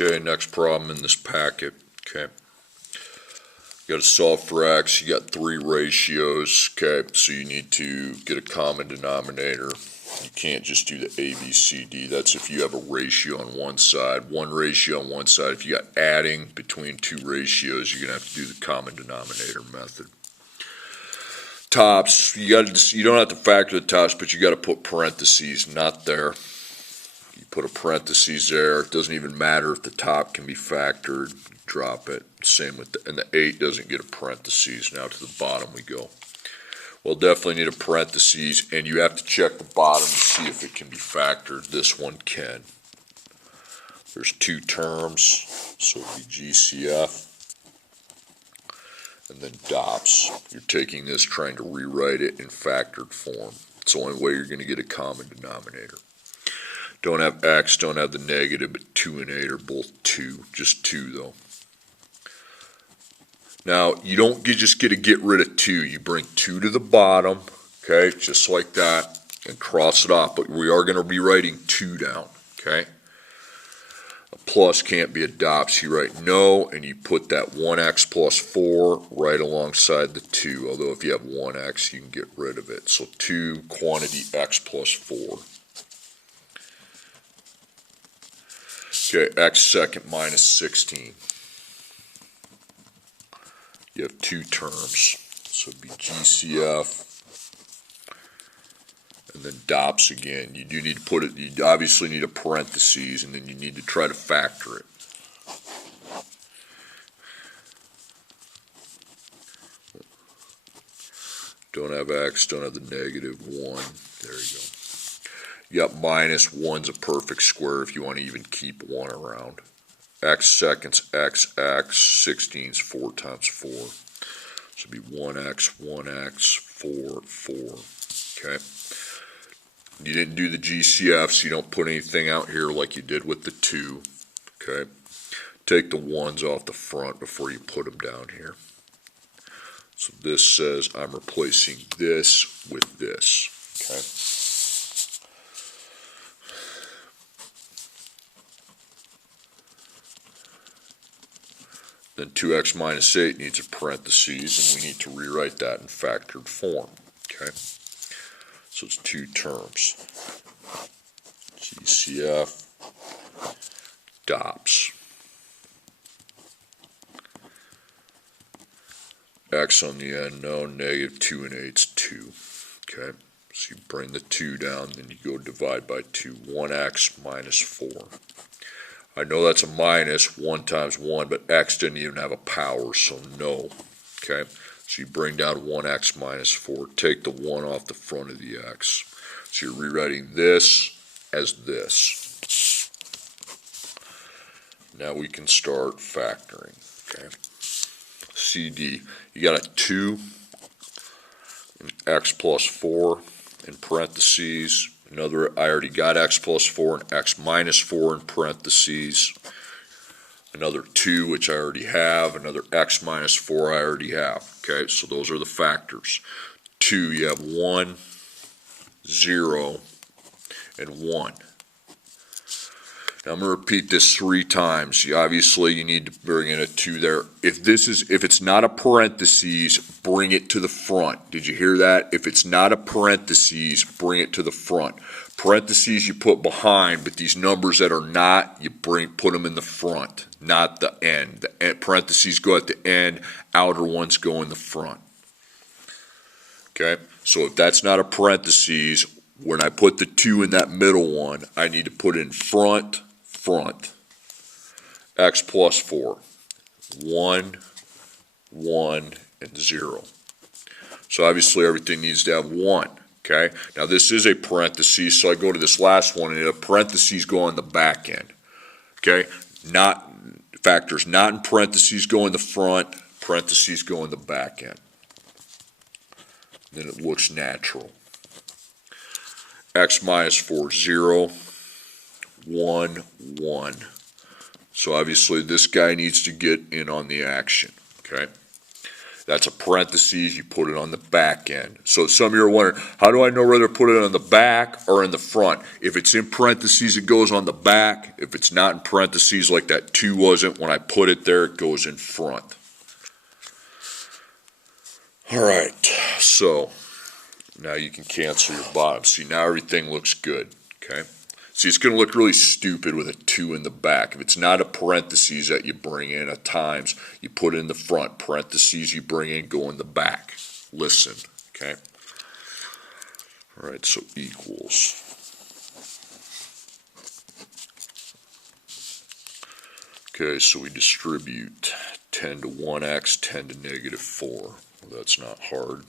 Okay, next problem in this packet. Okay, you got to solve for x. You got three ratios. Okay, so you need to get a common denominator. You can't just do the A, B, C, D. That's if you have a ratio on one side. One ratio on one side. If you got adding between two ratios, you're gonna have to do the common denominator method. Tops, you don't have to factor the tops, but you got to put parentheses, not there. You put a parentheses there. It doesn't even matter if the top can be factored. Drop it. Same with and the 8 doesn't get a parentheses. Now to the bottom we go. We'll definitely need a parentheses, and you have to check the bottom to see if it can be factored. This one can. There's two terms, so it'll be GCF. And then DOPS. You're taking this, trying to rewrite it in factored form. It's the only way you're going to get a common denominator. Don't have x, don't have the negative, but 2 and 8 are both 2. Just 2 though. Now, you don't just get to get rid of 2. You bring 2 to the bottom, okay, just like that, and cross it off. But we are going to be writing 2 down, okay? A plus can't be a DOPS. You write no, and you put that 1x plus 4 right alongside the 2. Although if you have 1x, you can get rid of it. So 2 quantity x plus 4. Okay, x second minus 16. You have two terms. So it'd be GCF. And then DOPS again. You do need to put it, you obviously need a parentheses, and then you need to try to factor it. Don't have x, don't have the negative 1. There you go. You got minus 1's a perfect square if you want to even keep 1 around. X seconds, x, 16's 4 times 4. So it'd be 1x, 4, 4. Okay. You didn't do the GCF, so you don't put anything out here like you did with the 2. Okay. Take the 1's off the front before you put them down here. So this says I'm replacing this with this. Okay. Then 2x minus 8 needs a parentheses, and we need to rewrite that in factored form. Okay. So it's two terms. GCF, DOPS. X on the end, no, negative 2 and 8's 2. Okay, so you bring the 2 down, then you go divide by 2. 1x minus 4. I know that's a minus, 1 times 1, but x didn't even have a power, so no. Okay. So you bring down 1x minus 4, take the 1 off the front of the x. So you're rewriting this as this. Now we can start factoring. Okay. CD, you got a 2, and x plus 4 in parentheses. Another, I already got x plus 4 and x minus 4 in parentheses. Another 2, which I already have. Another x minus 4 I already have. Okay, so those are the factors. 2, you have 1, 0, and 1. Now I'm going to repeat this 3 times. Obviously, you need to bring in a 2 there. If it's not a parentheses, bring it to the front. Did you hear that? If it's not a parentheses, bring it to the front. Parentheses you put behind, but these numbers that are not, you put them in the front, not the end. The end, parentheses go at the end, outer ones go in the front. Okay, so if that's not a parentheses, when I put the 2 in that middle one, I need to put in front, x plus 4, 1, 1, and 0. So obviously everything needs to have 1. Okay, now this is a parentheses, so I go to this last one, and a parentheses go on the back end. Okay, not factors not in parentheses go in the front, parentheses go in the back end. Then it looks natural. X minus 4, 0, 1, 1. So obviously this guy needs to get in on the action. Okay, That's a parentheses, you put it on the back end. So some of you are wondering, how do I know whether to put it on the back or in the front? If it's in parentheses, it goes on the back. If it's not in parentheses, like that 2 wasn't, when I put it there, it goes in front. All right, so now you can cancel your bottom. See, now everything looks good, okay? See, it's going to look really stupid with a 2 in the back. If it's not a parentheses that you bring in at times, you put it in the front. Parentheses you bring in, go in the back. Listen, okay? All right, so equals. Okay, so we distribute 10 to 1x, 10 to negative 4. Well, that's not hard.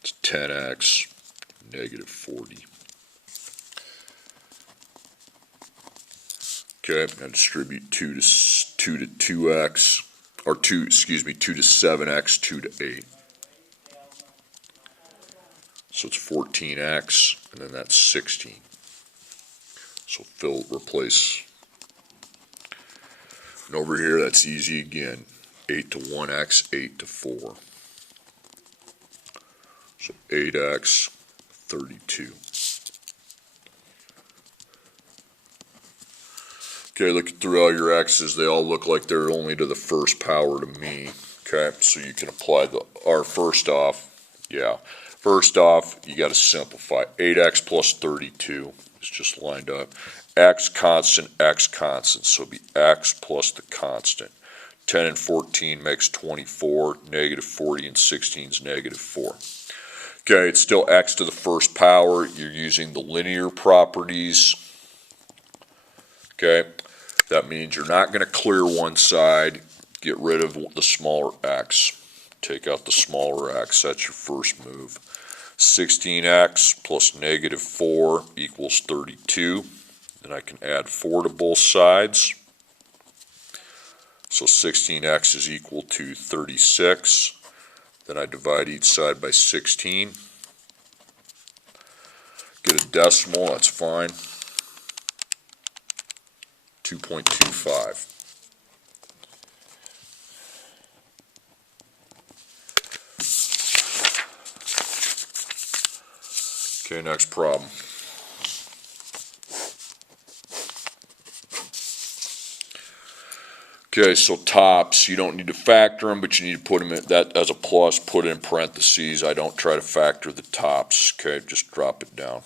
It's 10x, negative 40. Okay, I distribute 2 to 2x, or 2 to 7x, 2 to 8. So it's 14x, and then that's 16. So replace. And over here, that's easy again. 8 to 1x, 8 to 4. So 8x, 32. Okay, looking through all your x's, they all look like they're only to the first power to me. Okay, so you can apply first off, you got to simplify. 8x plus 32 is just lined up. X constant, so it'll be x plus the constant. 10 and 14 makes 24, negative 40 and 16 is negative 4. Okay, it's still x to the first power. You're using the linear properties. Okay, that means you're not going to clear one side, get rid of the smaller x. Take out the smaller x, that's your first move. 16x plus negative 4 equals 32. Then I can add 4 to both sides. So 16x is equal to 36. Then I divide each side by 16. Get a decimal, that's fine. 2.25. Okay, next problem. Okay, so tops, you don't need to factor them, but you need to put them in, that as a plus, put it in parentheses. I don't try to factor the tops. Okay, just drop it down.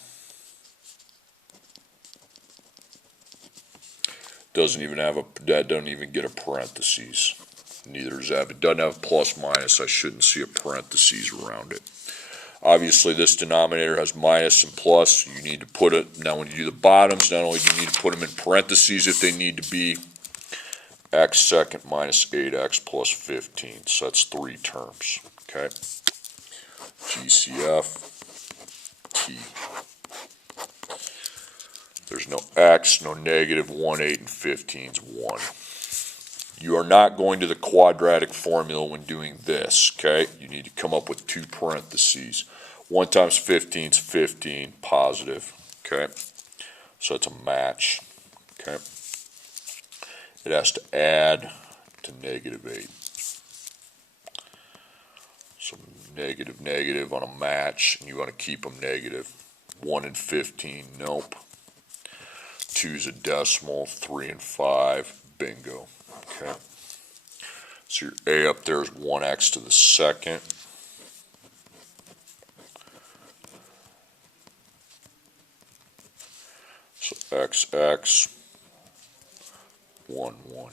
Doesn't even have that doesn't even get a parentheses. Neither does that. If it doesn't have plus minus, I shouldn't see a parentheses around it. Obviously, this denominator has minus and plus. You need to put it, now when you do the bottoms, not only do you need to put them in parentheses if they need to be, x second minus 8x plus 15. So that's 3 terms. Okay. GCF T. There's no x, no negative, 1, 8, and 15 is 1. You are not going to the quadratic formula when doing this, okay? You need to come up with 2 parentheses. 1 times 15 is 15, positive, okay? So it's a match, okay? It has to add to negative 8. So negative, negative on a match, and you want to keep them negative. 1 and 15, nope. 2 is a decimal, 3 and 5, bingo. Okay. So your a up there is 1x to the second. So xx, 1, 1.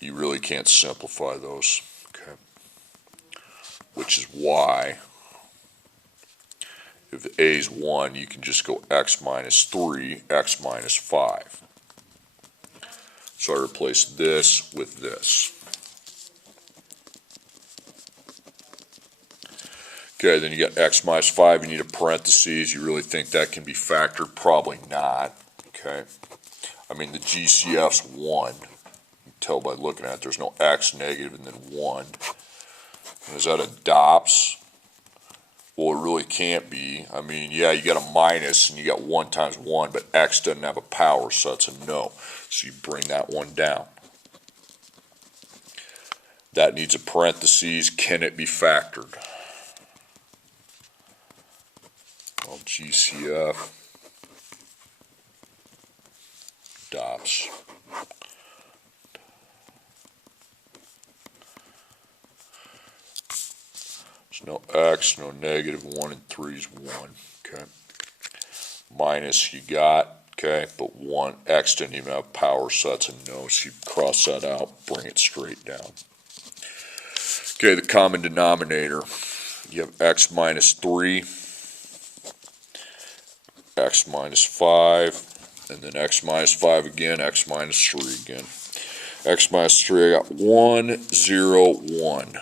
You really can't simplify those. Okay. Which is why if a is 1, you can just go x minus 3, x minus 5. So I replace this with this. Okay, then you got x minus 5, you need a parentheses. You really think that can be factored? Probably not. Okay. I mean, the GCF's 1. You can tell by looking at it, there's no x, negative, and then 1. And is that adopts? Well, it really can't be. I mean, yeah, you got a minus and you got 1 times 1, but x doesn't have a power, so that's a no. So you bring that one down. That needs a parentheses. Can it be factored? Well, GCF DOPS. There's no x, no negative, 1 and 3 is 1, okay. Minus you got, okay, but 1, x didn't even have power, so that's a no, so you cross that out, bring it straight down. Okay, the common denominator, you have x minus 3, x minus 5, and then x minus 5 again, x minus 3 again. X minus 3, I got 1, 0, 1.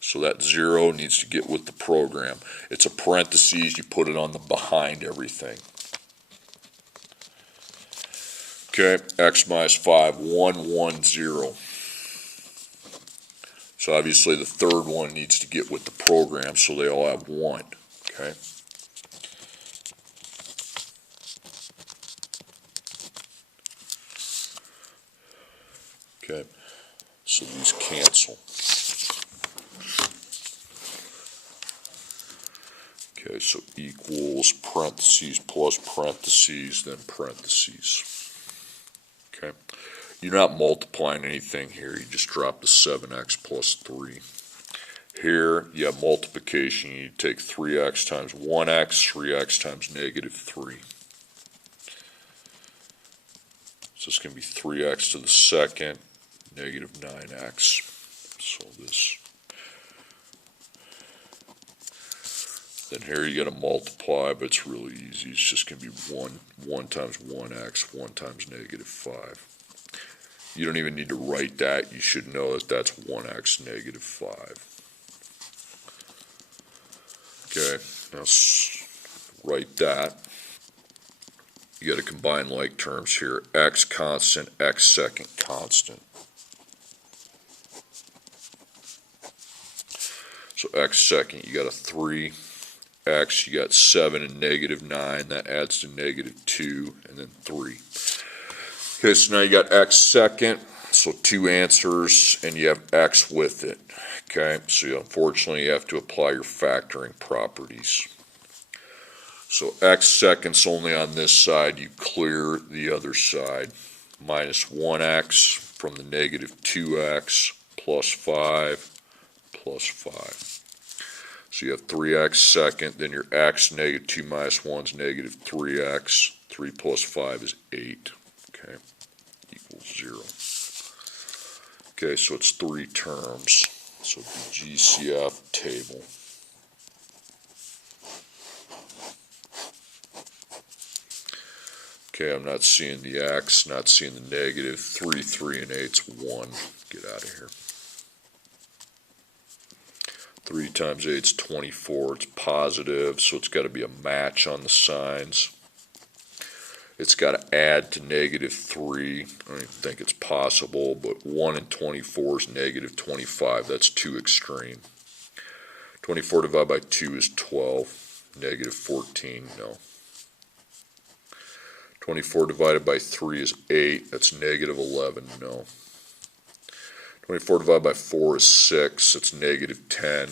So that 0 needs to get with the program. It's a parentheses, you put it on the behind everything. Okay, x minus 5, 1, 1, 0. So obviously the third one needs to get with the program, so they all have 1. Okay. Okay, so these cancel. Okay, so equals parentheses plus parentheses, then parentheses. Okay, you're not multiplying anything here, you just drop the 7x plus 3. Here, you have multiplication, you take 3x times 1x, 3x times negative 3. So it's going to be 3x to the second, negative 9x. So this. Then here you got to multiply, but it's really easy. It's just going to be 1 times 1x, 1 times negative 5. You don't even need to write that. You should know that that's 1x negative 5. Okay, now write that. You got to combine like terms here. X constant, x second constant. So x second, you got a 3. X, you got 7 and negative 9, that adds to negative 2, and then 3. Okay, so now you got x second, so 2 answers, and you have x with it. Okay, so unfortunately you have to apply your factoring properties. So x seconds only on this side, you clear the other side. Minus 1x from the negative 2x plus 5 plus 5. So you have 3x second, then your x, negative 2 minus 1 is negative 3x. 3 plus 5 is 8, okay, equals 0. Okay, so it's 3 terms. So the GCF table. Okay, I'm not seeing the x, not seeing the negative. 3, 3, and 8's 1. Get out of here. 3 times 8 is 24. It's positive, so it's got to be a match on the signs. It's got to add to negative 3. I don't even think it's possible, but 1 and 24 is negative 25. That's too extreme. 24 divided by 2 is 12. Negative 14, no. 24 divided by 3 is 8. That's negative 11, no. 24 divided by 4 is 6, it's negative 10.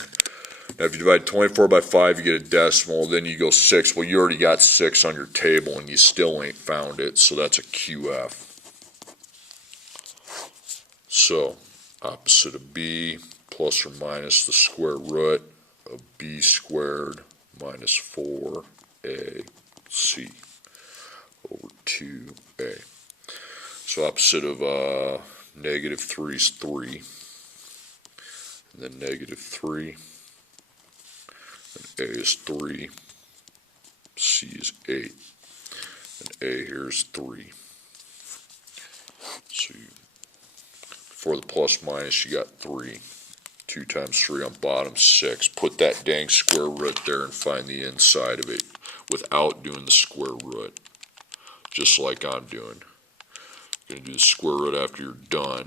Now if you divide 24 by 5, you get a decimal, then you go 6. Well, you already got 6 on your table and you still ain't found it, so that's a QF. So, opposite of B, plus or minus the square root of B squared minus 4AC over 2A. So opposite of negative 3 is 3, and then negative 3, and A is 3, C is 8, and A here is 3. So for the plus minus, you got 3. 2 times 3 on bottom, 6. Put that dang square root there and find the inside of it without doing the square root, just like I'm doing. You're going to do the square root after you're done.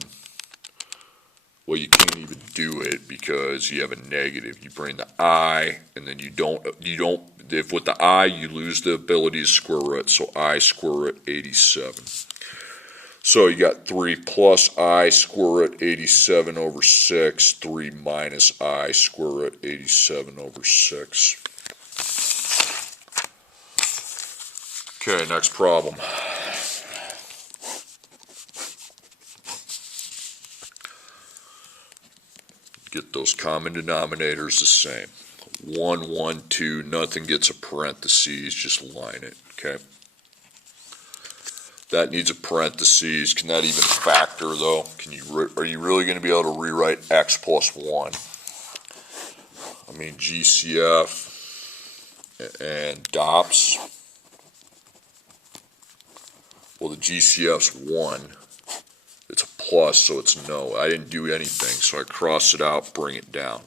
Well, you can't even do it because you have a negative. You bring the I, and then you don't, if with the I, you lose the ability to square root, so I square root 87. So you got 3 plus I square root 87 over 6, 3 minus I square root 87 over 6. Okay, next problem. Get those common denominators the same. 1, 1, 2, nothing gets a parentheses, just line it, okay? That needs a parentheses. Can that even factor though? Are you really going to be able to rewrite x plus 1? I mean GCF and DOPS. Well, the GCF's 1. It's a plus, so it's no. I didn't do anything, so I cross it out, bring it down.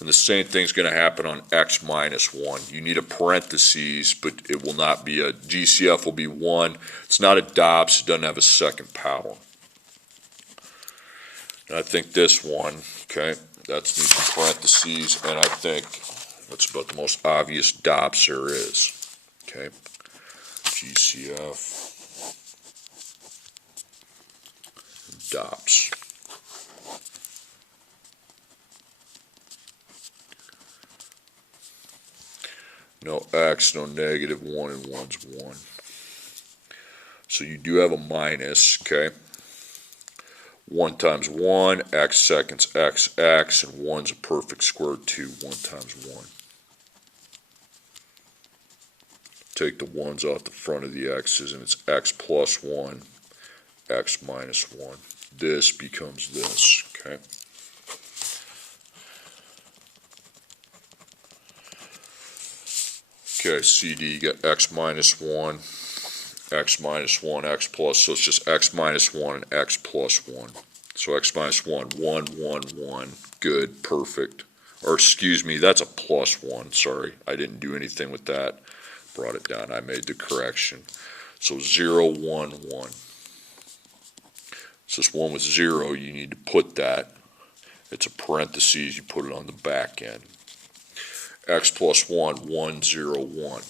And the same thing's going to happen on x minus 1. You need a parentheses, but it will not be a GCF will be 1. It's not a DOPS. It doesn't have a second power. And I think this one, okay, that needs a parentheses, and I think that's about the most obvious DOPS there is. Okay, GCF, DOPS. No x, no negative 1, and 1's 1. So you do have a minus, okay? 1 times 1, x seconds x, x, and 1's a perfect square root 2, 1 times 1. Take the 1's off the front of the x's, and it's x plus 1, x minus 1. This becomes this, okay? Okay, CD, you got x minus 1, x minus 1, x plus, so it's just x minus 1 and x plus 1. So x minus 1, 1, 1, 1, good, perfect. Or excuse me, that's a plus 1, sorry. I didn't do anything with that. Brought it down, I made the correction. So 0, 1, 1. So this one with 0, you need to put that. It's a parentheses, you put it on the back end. X plus 1, 1, 0, 1.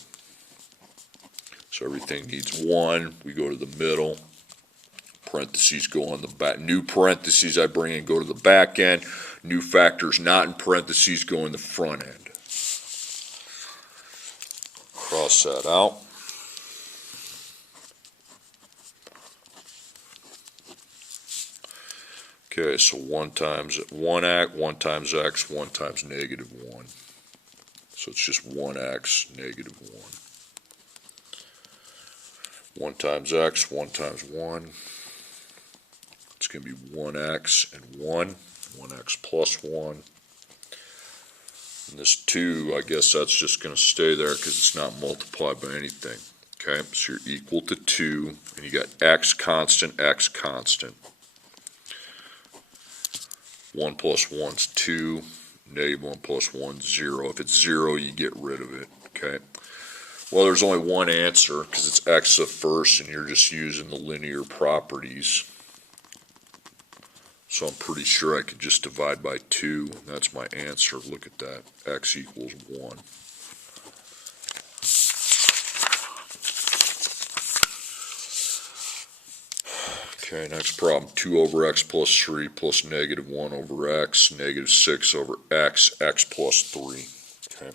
So everything needs 1. We go to the middle. Parentheses go on the back. New parentheses I bring in go to the back end. New factors not in parentheses go in the front end. Cross that out. Okay, so 1 times 1 times x, 1 times negative 1. So it's just 1x, negative 1. 1 times x, 1 times 1. It's going to be 1x and 1. 1x plus 1. And this 2, I guess that's just going to stay there because it's not multiplied by anything. Okay, so you're equal to 2, and you got x constant, x constant. 1 plus 1's 2. Negative 1 plus 1, 0. If it's 0, you get rid of it, okay? Well, there's only one answer because it's x at first and you're just using the linear properties. So I'm pretty sure I could just divide by 2. And that's my answer. Look at that. X equals 1. Okay, next problem, 2 over x plus 3 plus negative 1 over x, negative 6 over x, x plus 3. Okay.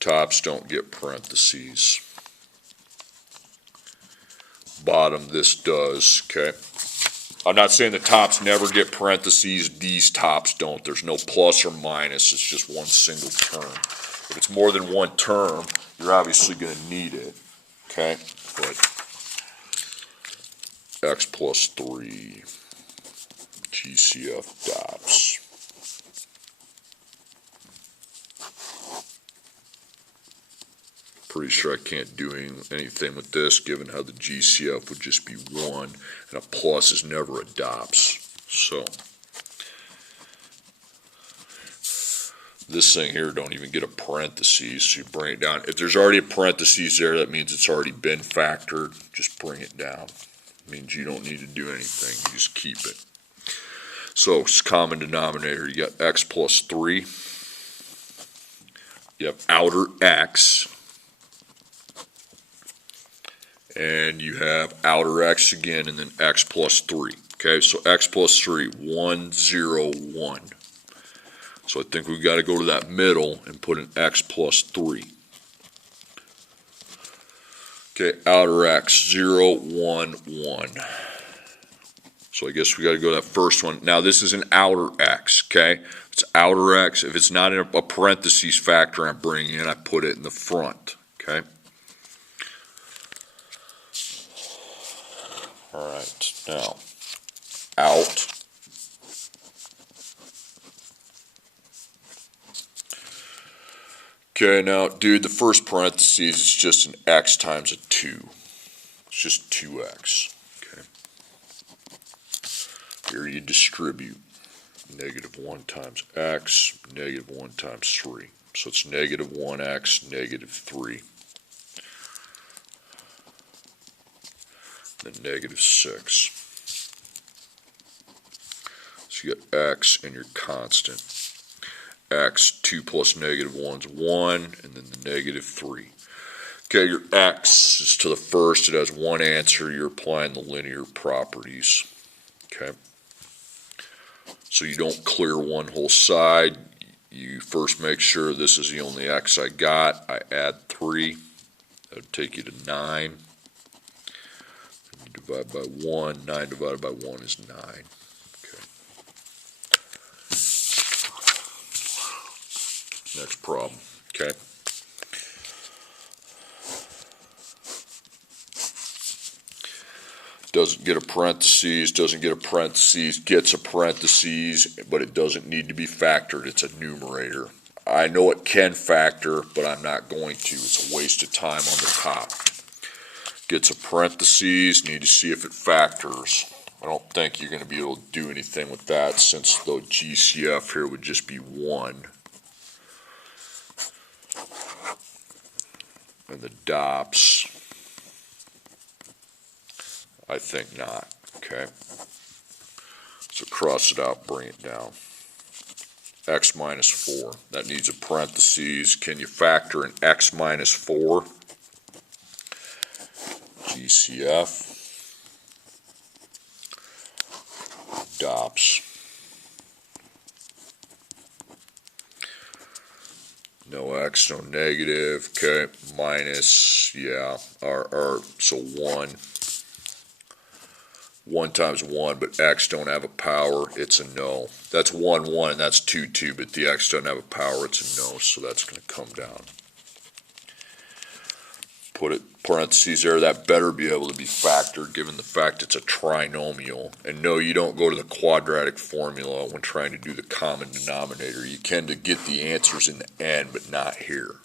Tops don't get parentheses. Bottom, this does, okay. I'm not saying the tops never get parentheses, these tops don't. There's no plus or minus, it's just one single term. If it's more than one term, you're obviously going to need it, okay, but x plus 3, GCF DOPS. Pretty sure I can't do anything with this given how the GCF would just be 1 and a plus is never a DOPS. So this thing here don't even get a parentheses, so you bring it down. If there's already a parentheses there, that means it's already been factored. Just bring it down. Means you don't need to do anything, you just keep it. So it's common denominator, you got x plus 3, you have outer x, and you have outer x again, and then x plus 3. Okay, so x plus 3, 1, 0, 1. So I think we've got to go to that middle and put an x plus 3. Okay, outer x, 0, 1, 1. So I guess we got to go to that first one. Now this is an outer x, okay? It's outer x. If it's not in a parentheses factor I'm bringing in, I put it in the front, okay? All right, now, out. Okay, now, dude, the first parentheses is just an x times a 2. It's just 2x, okay? Here you distribute. Negative 1 times x, negative 1 times 3. So it's negative 1x, negative 3. Then negative 6. So you got x and your constant. X, 2 plus negative 1 is 1, and then the negative 3. Okay, your x is to the first. It has one answer. You're applying the linear properties. Okay. So you don't clear one whole side. You first make sure this is the only x I got. I add 3. That would take you to 9. You divide by 1. 9 divided by 1 is 9. Okay. Next problem. Okay. Doesn't get a parentheses, doesn't get a parentheses, gets a parentheses, but it doesn't need to be factored. It's a numerator. I know it can factor, but I'm not going to. It's a waste of time on the top. Gets a parentheses, need to see if it factors. I don't think you're going to be able to do anything with that, since the GCF here would just be 1. And the DOPS, I think not, okay? So cross it out, bring it down. X minus 4, that needs a parentheses. Can you factor an x minus 4? GCF. DOPS. No x, no negative, okay, minus, yeah, so 1. 1 times 1, but x don't have a power, it's a no. That's 1, 1, and that's 2, 2, but the x doesn't have a power, it's a no, so that's going to come down. Put it parentheses there, that better be able to be factored given the fact it's a trinomial. And no, you don't go to the quadratic formula when trying to do the common denominator. You can to get the answers in the end, but not here.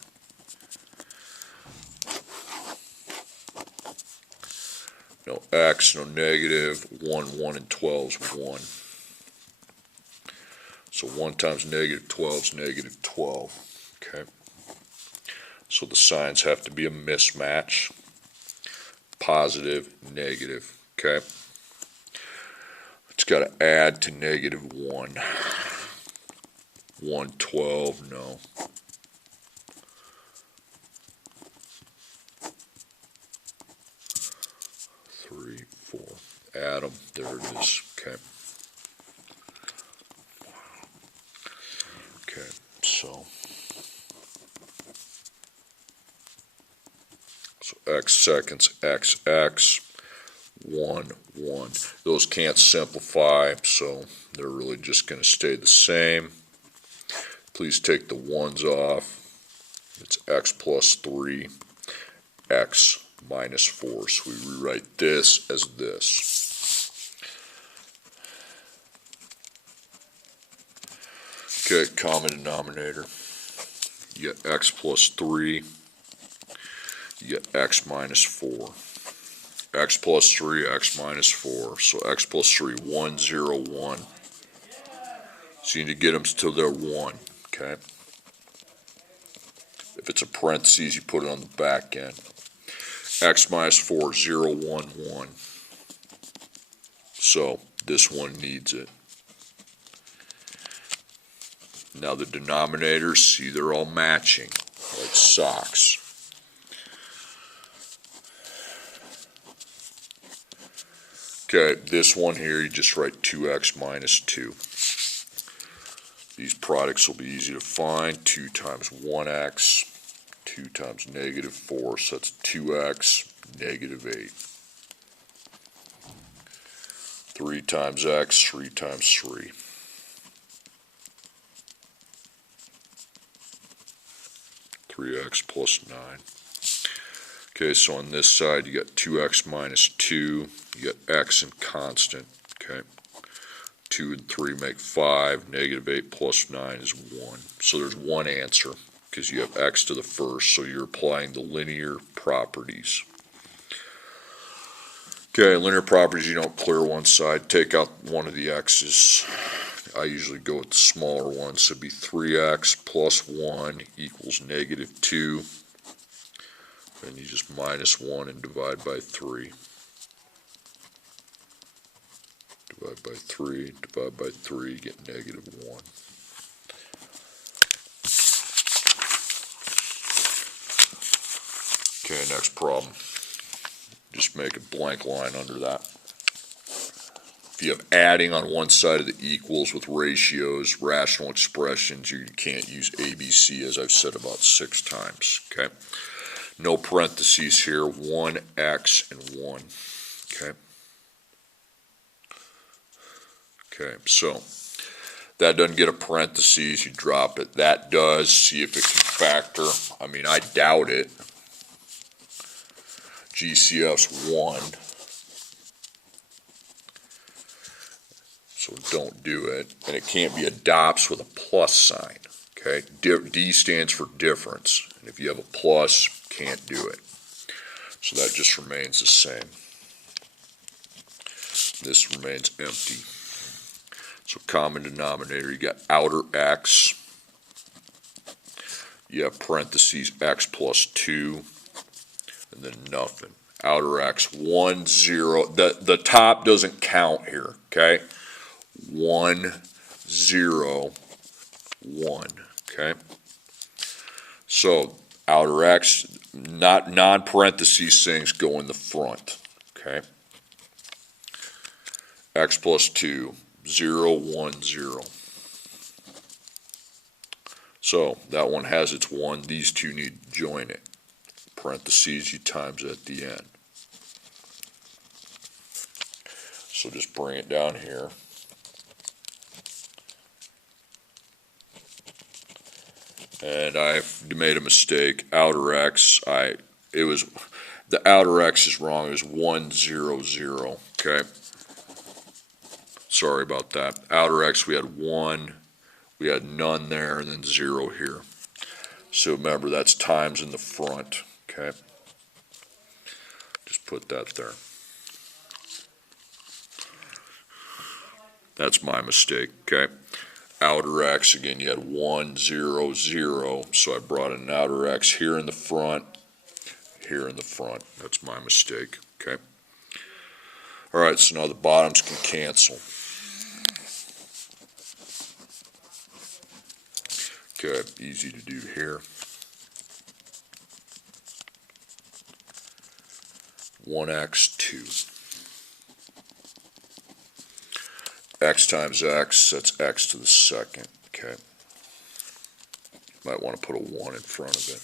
No x, no negative, 1, 1, and 12 is 1. So 1 times negative 12 is negative 12, okay? So the signs have to be a mismatch, positive, negative, okay? It's got to add to negative 1. 112, no. Three, 4. Add them, there it is, okay? Okay, so x seconds, x, 1, 1. Those can't simplify, so they're really just going to stay the same. Please take the 1s off. It's x plus 3, x minus 4. So we rewrite this as this. Okay, common denominator. You get x plus 3. You get x minus 4. X plus 3, x minus 4. So x plus 3, 1, 0, 1. So you need to get them till they're 1, okay? If it's a parentheses, you put it on the back end. X minus 4, 0, 1, 1. So this one needs it. Now the denominators, see, they're all matching, like socks. Okay, this one here, you just write 2x minus 2. These products will be easy to find. 2 times 1x, 2 times negative 4, so that's 2x, negative 8. 3 times x, 3 times 3. X plus 9. Okay, so on this side you got 2x minus 2, you got x and constant, okay? 2 and 3 make 5, negative 8 plus 9 is 1. So there's one answer, because you have x to the first, so you're applying the linear properties. Okay, linear properties, you don't clear one side, take out one of the x's. I usually go with the smaller one, so it'd be 3x plus 1 equals negative 2. Then you just minus 1 and divide by 3. Divide by 3, divide by 3, get negative 1. Okay, next problem. Just make a blank line under that. If you have adding on one side of the equals with ratios, rational expressions, you can't use ABC, as I've said about 6 times, okay? No parentheses here, 1x and 1, okay? Okay, so that doesn't get a parentheses, you drop it. That does, see if it can factor. I mean, I doubt it. GCF's 1. So don't do it, and it can't be adopts with a plus sign, okay? D stands for difference, and if you have a plus, can't do it. So that just remains the same. This remains empty. So common denominator, you got outer x, you have parentheses x plus 2, and then nothing. Outer x, 1, 0, the top doesn't count here, okay? 1, 0, 1, okay? So, outer x, not non-parentheses things go in the front, okay? X plus 2, 0, 1, 0. So, that one has its 1, these two need to join it. Parentheses, you times at the end. So just bring it down here. And I made a mistake. Outer x, the outer x is wrong. It was 1, 0, 0. Okay. Sorry about that. Outer x, we had 1, we had none there, and then 0 here. So remember, that's times in the front. Okay. Just put that there. That's my mistake. Okay. Outer x, again, you had 1, 0, 0, so I brought an outer x here in the front, here in the front. That's my mistake, okay? All right, so now the bottoms can cancel. Okay, easy to do here. 1x, 2. X times x, that's x to the second, okay? Might want to put a 1 in front of it.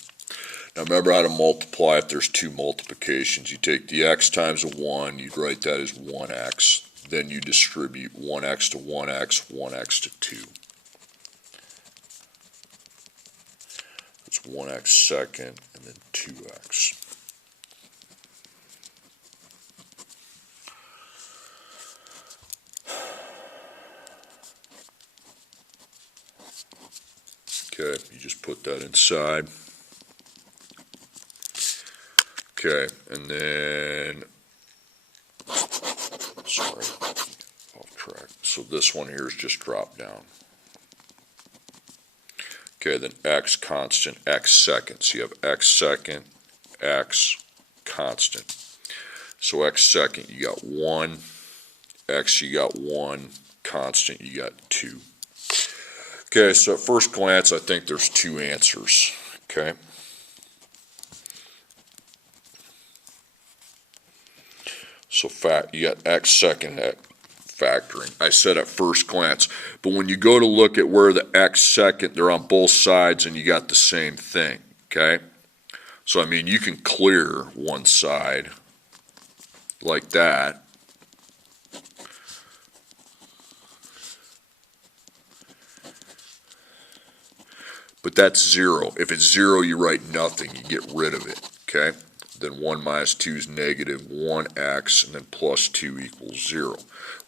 Now remember how to multiply if there's two multiplications. You take the x times a 1, you'd write that as 1x. Then you distribute 1x to 1x, 1x to 2. It's 1x second, and then 2x. Okay, you just put that inside. Okay, and then, sorry, off track. So this one here is just dropped down. Okay, then x constant, x second. So you have x second, x constant. So x second, you got 1, x you got 1, constant you got 2. Okay, so at first glance, I think there's 2 answers, okay? So you got x second at factoring. I said at first glance, but when you go to look at where the x second, they're on both sides and you got the same thing, okay? So I mean, you can clear one side like that. But that's 0. If it's 0, you write nothing. You get rid of it, okay? Then 1 minus 2 is negative 1x, and then plus 2 equals 0.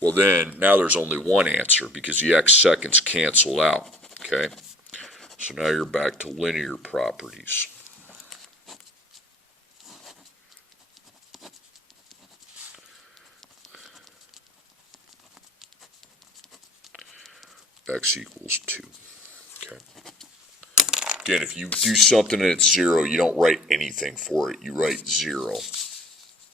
Well then, now there's only one answer because the x seconds cancel out, okay? So now you're back to linear properties. X equals 2, okay? Again, if you do something and it's 0, you don't write anything for it. You write 0.